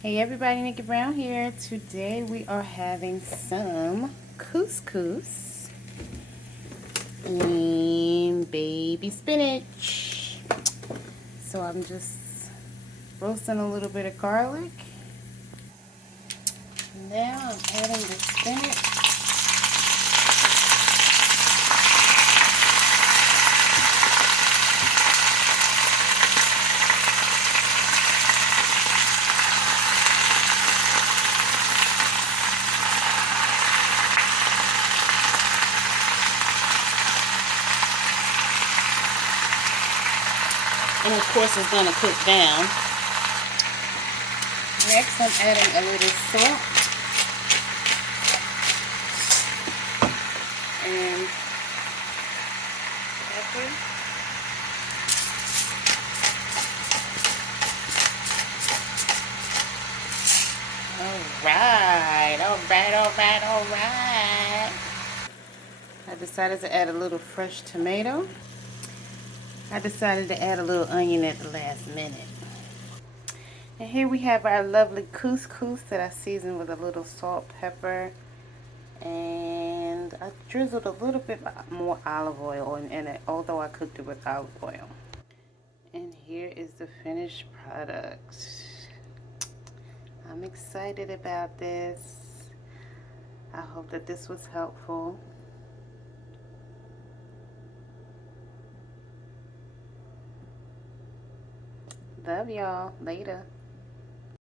Hey everybody, Nickie Brown here. Today we are having some couscous and baby spinach. So I'm just roasting a little bit of garlic. Now I'm adding the spinach. And of course it's going to cook down. Next I'm adding a little salt and pepper. Alright. I decided to add a little fresh tomato. I decided to add a little onion at the last minute. And here we have our lovely couscous that I seasoned with a little salt, pepper, and I drizzled a little bit more olive oil in it, although I cooked it with olive oil. And here is the finished product. I'm excited about this. I hope that this was helpful. Love y'all. Later.